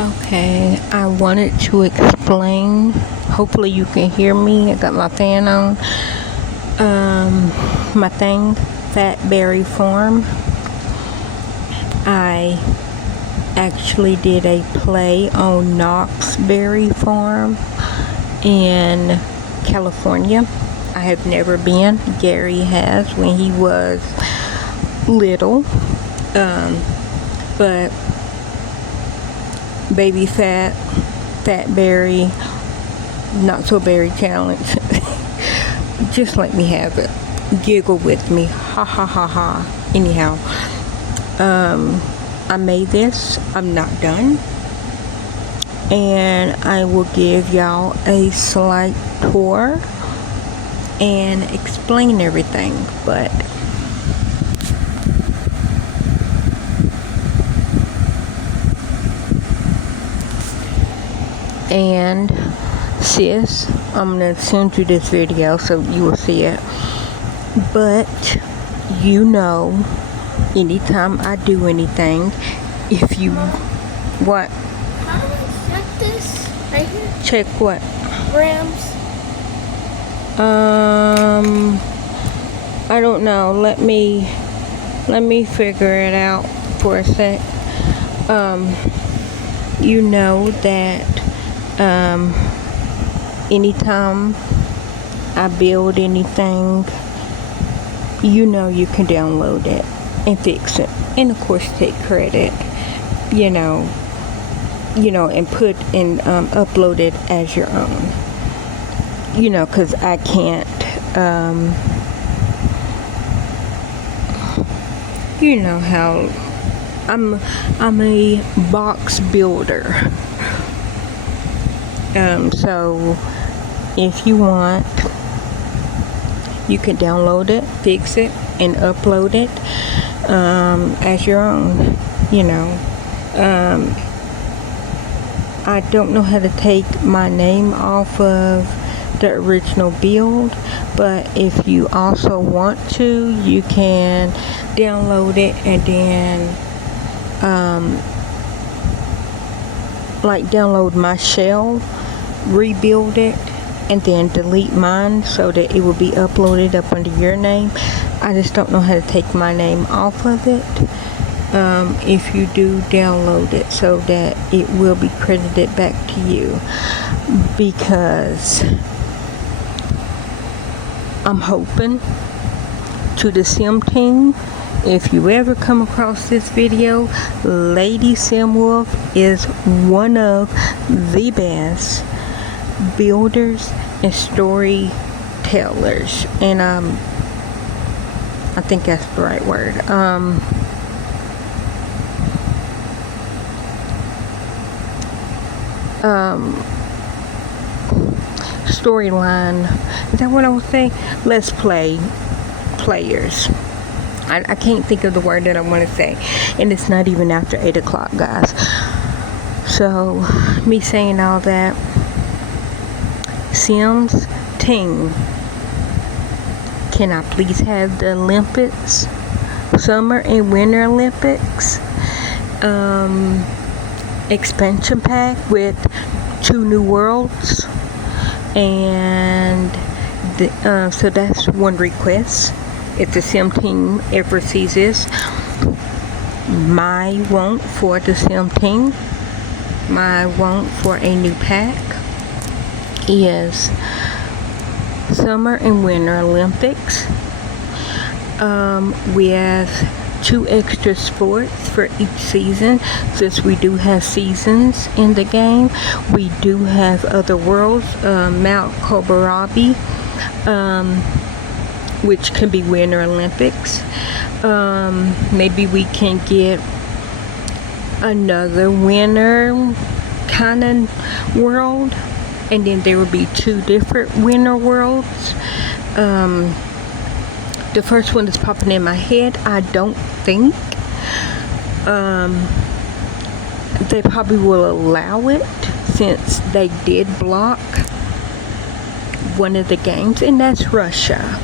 Okay, I wanted to explain. Hopefully, you can hear me. I got my fan on. My thing, Fatberry Farm. I actually did a play on Knott's Berry Farm in California. I have never been. Gary has when he was little. But Baby Fatberry, Not So Berry Challenge. Just let me have it. Giggle with me. Ha ha ha ha. Anyhow, I made this. I'm not done. And I will give y'all a slight tour and explain everything. But and sis, I'm gonna send you this video so you will see it. But you know, anytime I do anything, if you what? How do I check this? Right here? Check what? Grams. I don't know. Let me figure it out for a sec. You know that anytime I build anything, you know you can download it and fix it, and of course take credit, you know, and put and upload it as your own, because I can't, you know how I'm a box builder. So if you want, you can download it, fix it, and upload it as your own. I don't know how to take my name off of the original build, but if you also want to, you can download it and then download my shell, rebuild it, and then delete mine so that it will be uploaded up under your name. I just don't know how to take my name off of it. If you do download it, so that it will be credited back to you, because I'm hoping to the Sim team, if you ever come across this video, Lady Sim Wolf is one of the best builders and storytellers, and I think that's the right word. Storyline, is that what I was saying? Let's play players. I can't think of the word that I want to say, and it's not even after 8 o'clock, guys. So me saying all that, Sims team, can I please have the Olympics, Summer and Winter Olympics expansion pack with 2 new worlds? And so that's one request. If the Sim team ever sees this, my want for the Sim team, my want for a new pack is Summer and Winter Olympics with 2 extra sports for each season. Since we do have seasons in the game, we do have other worlds, Mount Kohlrabi, which can be Winter Olympics. Maybe we can get another winter kind of world, and then there will be 2 different winter worlds. The first one is popping in my head. I don't think they probably will allow it, since they did block one of the games, and that's Russia.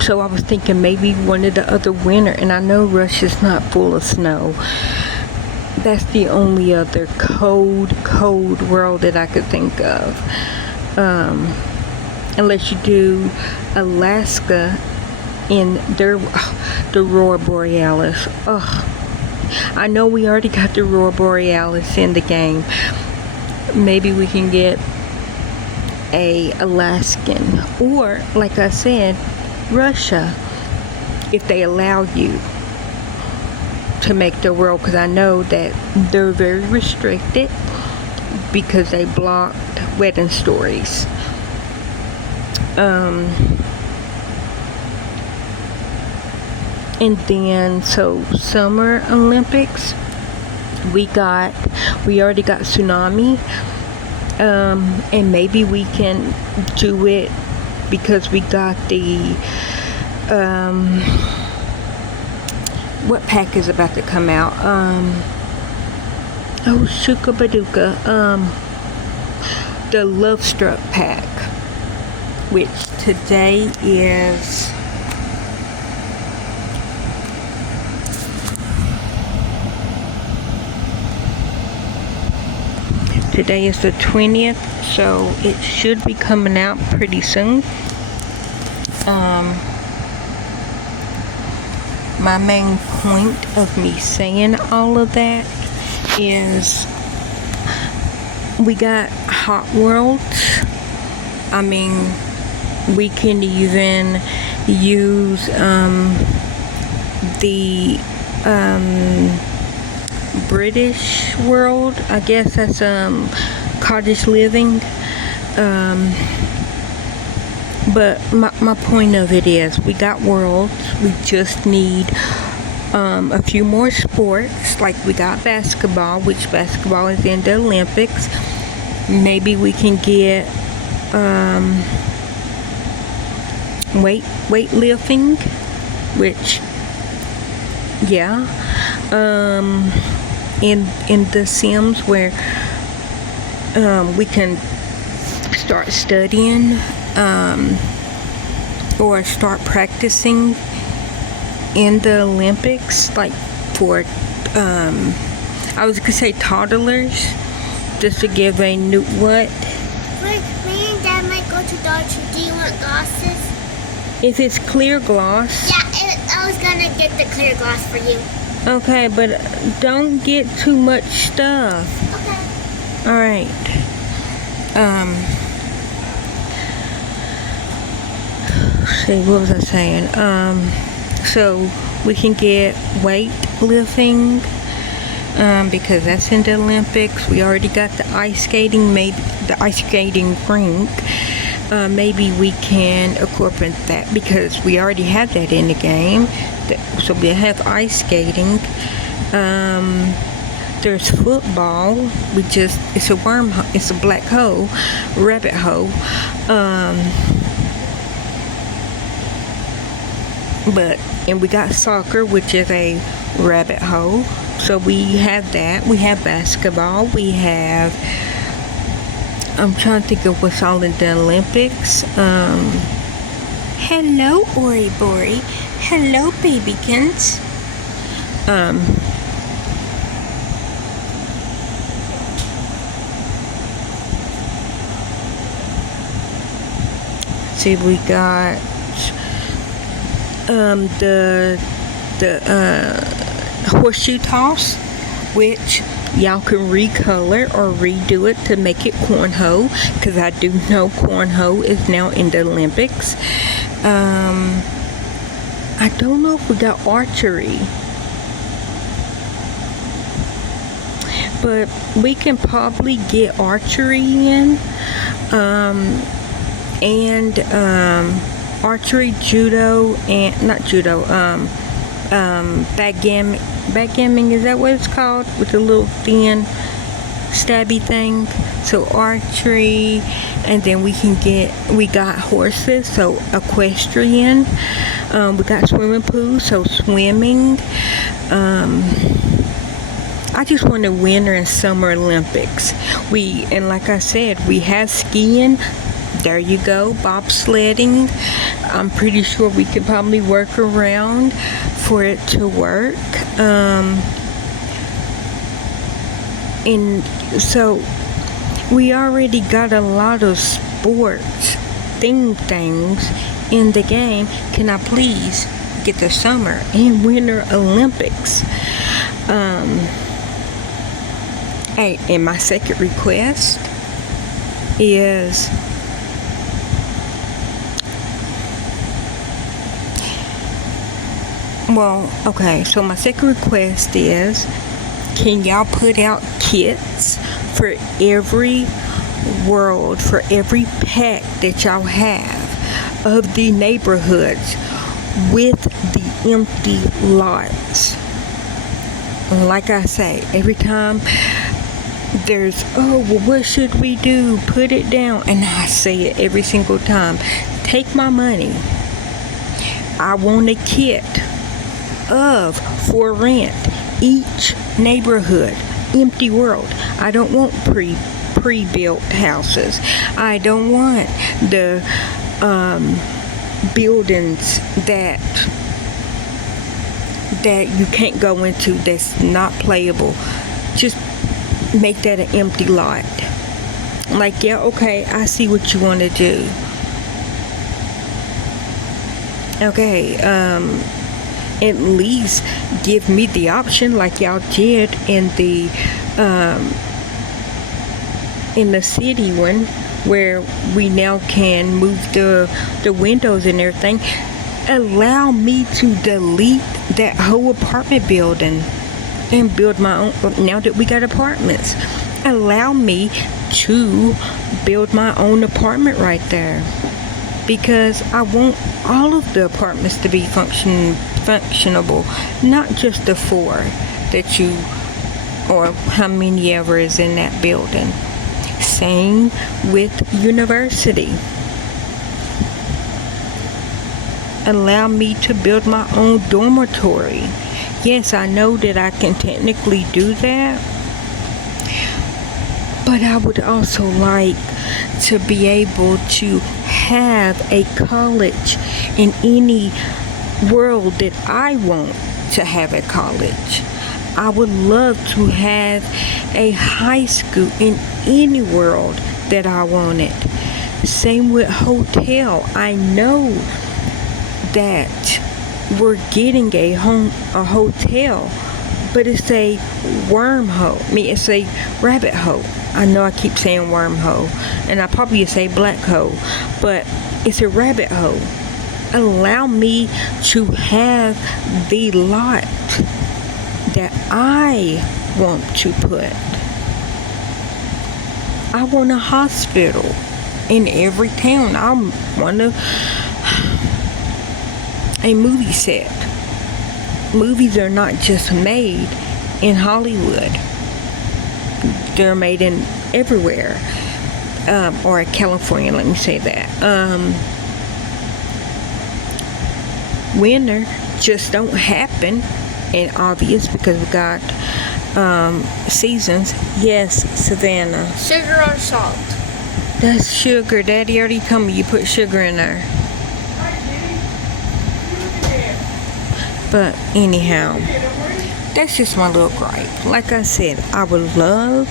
So I was thinking maybe one of the other winter, and I know Russia's not full of snow, That's the only other cold world that I could think of. Unless you do Alaska in the Aurora Borealis. Ugh. I know we already got the Aurora Borealis in the game. Maybe we can get a Alaskan, or like I said, Russia, if they allow you to make the world, because I know that they're very restricted because they blocked wedding stories. And then, so Summer Olympics, we already got Tsunami, and maybe we can do it because we got the, what pack is about to come out? Shuka Baduka, the Love Struck pack, which today is the 20th, so it should be coming out pretty soon. My main point of me saying all of that is we got Hot Worlds. I mean, we can even use the British world. I guess that's cottage living. But my point of it is we got worlds. We just need a few more sports. Like we got basketball, which basketball is in the Olympics. Maybe we can get weightlifting, which in The Sims, where we can start studying or start practicing in the Olympics, like for I was gonna say toddlers, just to give a new what. Wait, me and Dad might go to Dollar Tree. Do you want glasses? If it's clear gloss. Yeah, I was gonna get the clear glass for you. Okay, but don't get too much stuff. Okay. All right. See, what was I saying? So we can get weightlifting, because that's in the Olympics. We already got the ice skating, maybe the ice skating rink. Maybe we can incorporate that because we already have that in the game. So we have ice skating. There's football. It's a wormhole. It's a black hole, rabbit hole. And we got soccer, which is a rabbit hole. So we have that. We have basketball. We have, I'm trying to think of what's all in the Olympics. Hello, Ori Bori. Hello, babykins. See, we got the horseshoe toss, which y'all can recolor or redo it to make it cornhole, because I do know cornhole is now in the Olympics. I don't know if we got archery, but we can probably get archery in, and archery, judo, and not judo, backgammon, is that what it's called, with the little thin stabby thing? So archery, and then we got horses, so equestrian. We got swimming pools, so swimming. I just want the winter and summer Olympics. And like I said, we have skiing. There you go, bobsledding. I'm pretty sure we could probably work around for it to work. And so we already got a lot of sports things in the game. Can I please get the summer and winter Olympics? And my second request is so my second request is, can y'all put out kits for every world, for every pack that y'all have of the neighborhoods with the empty lots? Like I say, every time there's, what should we do? Put it down. And I say it every single time. Take my money. I want a kit for rent each neighborhood, empty world. I don't want pre-built houses. I don't want the buildings that you can't go into, that's not playable. Just make that an empty lot. Like, yeah, okay, I see what you want to do. Okay, at least give me the option, like y'all did in the city one, where we now can move the windows and everything. Allow me to delete that whole apartment building and build my own. Now that we got apartments, allow me to build my own apartment right there, because I want all of the apartments to be functionable, not just the 4 that you, or how many ever is in that building. Same with university. Allow me to build my own dormitory. Yes, I know that I can technically do that, but I would also like to be able to have a college in any world that I want to have a college. I would love to have a high school in any world that I wanted. Same with hotel. I know that we're getting a hotel, but it's a wormhole. It's a rabbit hole. I know I keep saying wormhole, and I probably say black hole, but it's a rabbit hole. Allow me to have the lot that I want to put. I want a hospital in every town. I want a movie set. Movies are not just made in Hollywood. They're made in everywhere. Or California, let me say that. Winter just don't happen, and obvious because we got seasons. Yes, Savannah. Sugar or salt? That's sugar. Daddy already told me you put sugar in there. But anyhow, that's just my little gripe. Like I said, I would love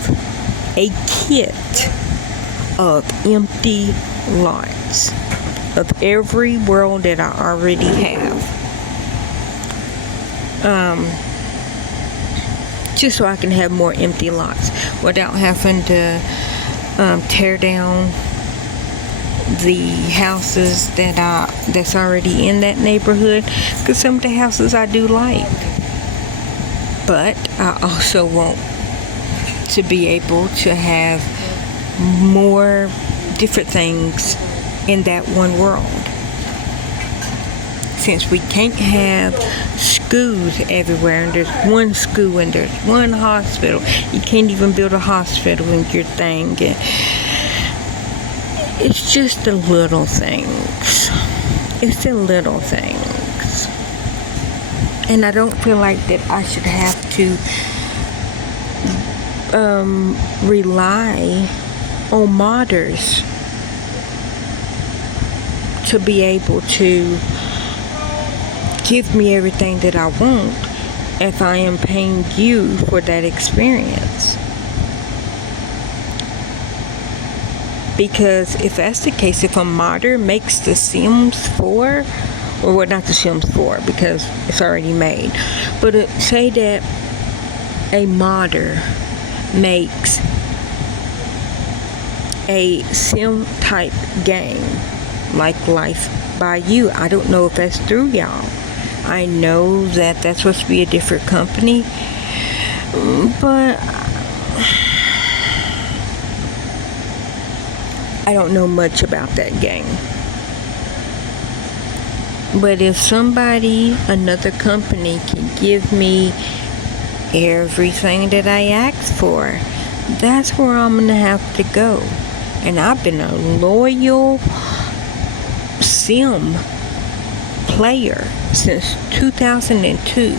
a kit of empty lots of every world that I already have. Just so I can have more empty lots without having to tear down the houses that's already in that neighborhood, because some of the houses I do like, but I also want to be able to have more different things in that one world. Since we can't have schools everywhere, and there's one school and there's one hospital, you can't even build a hospital in your thing. It's just the little things. It's the little things. And I don't feel like that I should have to rely on modders to be able to give me everything that I want if I am paying you for that experience. Because if that's the case, if a modder makes The Sims 4, or well, not The Sims 4 because it's already made, but say that a modder makes a sim type game like Life by You. I don't know if that's through y'all. I know that that's supposed to be a different company, but I don't know much about that game. But if somebody, another company, can give me everything that I asked for, that's where I'm gonna have to go. And I've been a loyal sim player since 2002.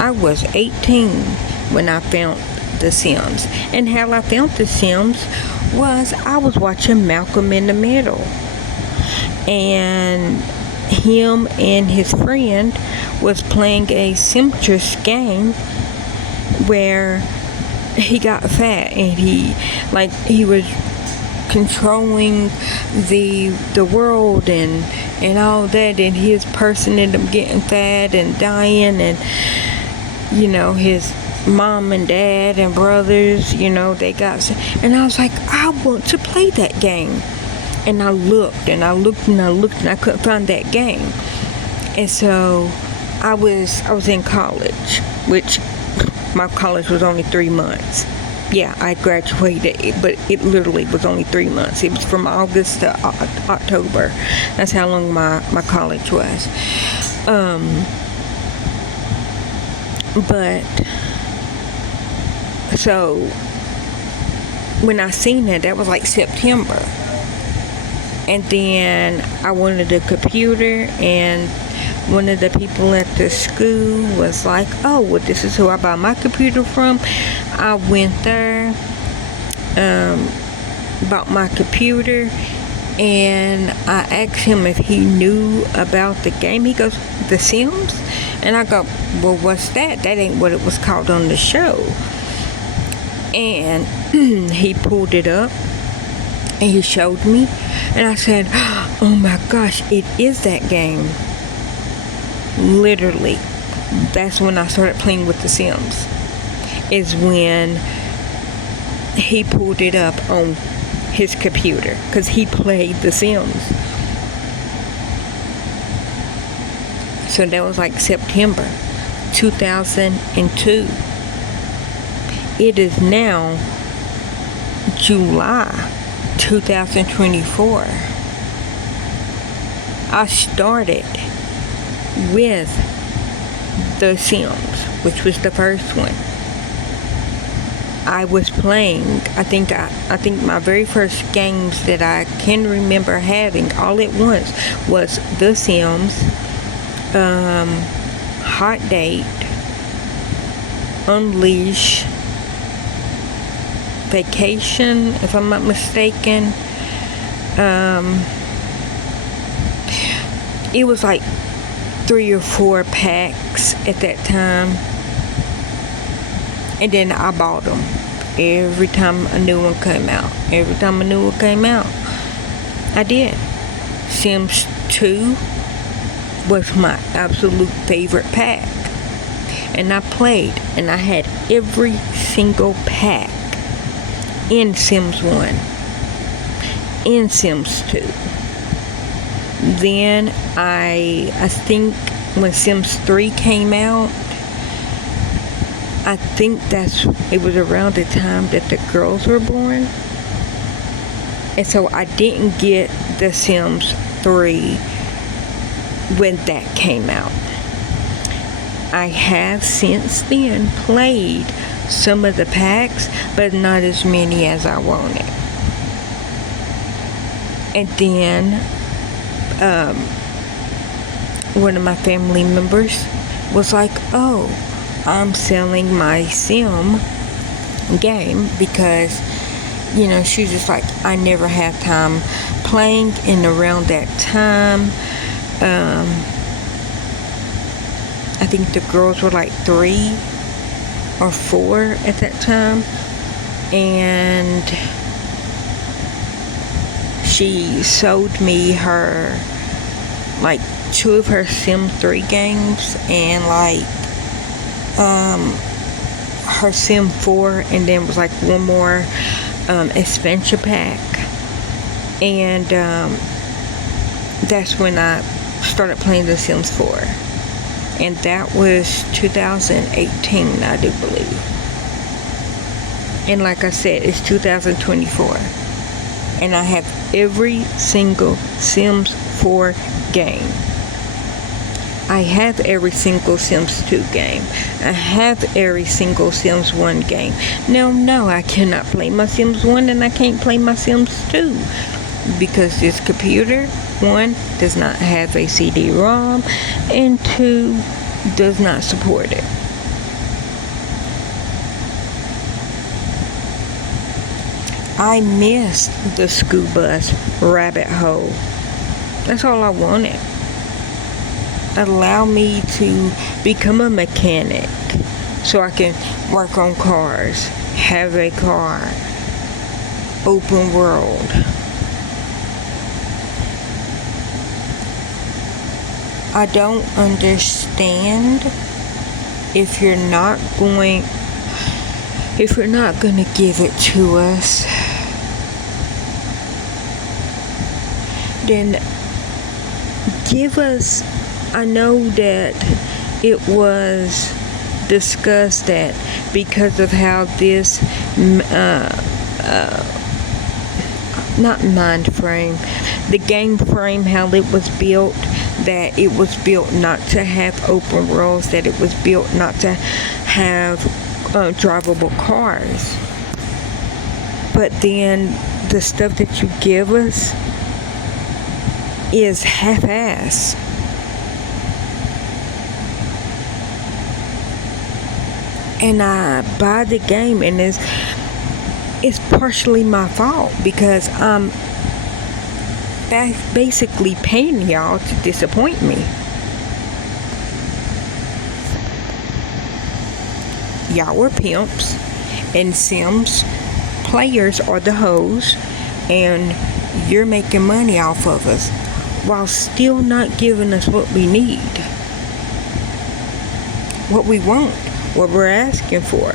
I was 18 when I found The Sims. And how I found The Sims was I was watching Malcolm in the Middle. And him and his friend was playing a Simtress game where he got fat and he was controlling the world and all that, and his person ended up getting fat and dying, and his mom and dad and brothers, they got, and I was like, I want to play that game. And I looked and I looked and I looked and I couldn't find that game. And so I was in college, which my college was only 3 months. Yeah, I graduated, but it literally was only 3 months. It was from August to October. That's how long my college was. But so when I seen that was like September. And then I wanted a computer, and one of the people at the school was like, oh, well, this is who I buy my computer from. I went there, bought my computer, and I asked him if he knew about the game. He goes, The Sims? And I go, well, what's that? That ain't what it was called on the show. And he pulled it up and he showed me, and I said, oh my gosh, it is that game. Literally, that's when I started playing with The Sims, is when he pulled it up on his computer, because he played The Sims. So that was like September 2002. It is now July 2024. I started with The Sims, which was the first one. I was playing, I think my very first games that I can remember having all at once was The Sims, Hot Date, Unleash, Vacation, if I'm not mistaken. It was like 3 or 4 packs at that time, and then I bought them every time a new one came out. Every time a new one came out, I did. Sims 2 was my absolute favorite pack, and I played, and I had every single pack in Sims 1, in Sims 2. Then I think when Sims 3 came out, I think it was around the time that the girls were born. And so I didn't get The Sims 3 when that came out. I have since then played some of the packs, but not as many as I wanted. And then one of my family members was like, oh, I'm selling my Sim game because, she's just like, I never have time playing. And around that time, I think the girls were like 3 or 4 at that time, and she sold me her, like, 2 of her Sim 3 games and, like, her Sim 4, and then was like one more expansion pack. And that's when I started playing The Sims 4. And that was 2018, I do believe. And like I said, it's 2024. And I have every single Sims 4 game. I have every single Sims 2 game. I have every single Sims 1 game. Now, no, I cannot play my Sims 1 and I can't play my Sims 2. Because this computer, 1, does not have a CD-ROM, and 2, does not support it. I missed the school bus rabbit hole. That's all I wanted. Allow me to become a mechanic so I can work on cars, have a car, open world. I don't understand if you're not going to give it to us, then give us. I know that it was discussed that because of how this not mind frame, the game frame, how it was built, that it was built not to have open worlds, that it was built not to have drivable cars. But then the stuff that you give us is half-assed. And I buy the game, and it's partially my fault because I'm basically paying y'all to disappoint me. Y'all are pimps, and Sims players are the hoes, and you're making money off of us while still not giving us what we need, what we want, what we're asking for.